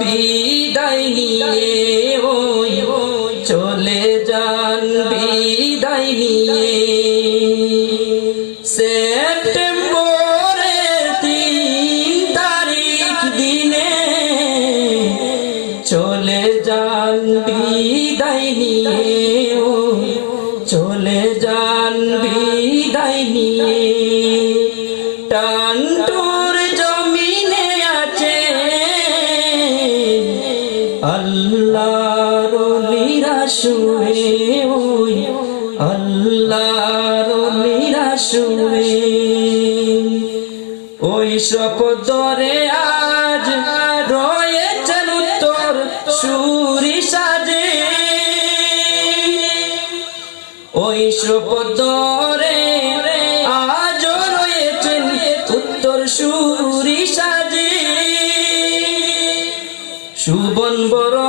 বিদায় নিয়ে ওই চলে যান বিদায় নিয়ে সেপ্টেম্বরের 3 তারিখ দিনে চলে যান বিদায় নিয়ে চলে যান বিদায় নিয়ে টানটুর জমিনে আছে আল্লাহর ওলিরা শুয়ে ওই আল্লাহর ওলিরা শুয়ে ওই শপথরে আজ রয়েছেন উত্তর সুরি সাজে ওই শপথরে আজ রয়েছেন উত্তর সুরি সাজে সুবন বরণ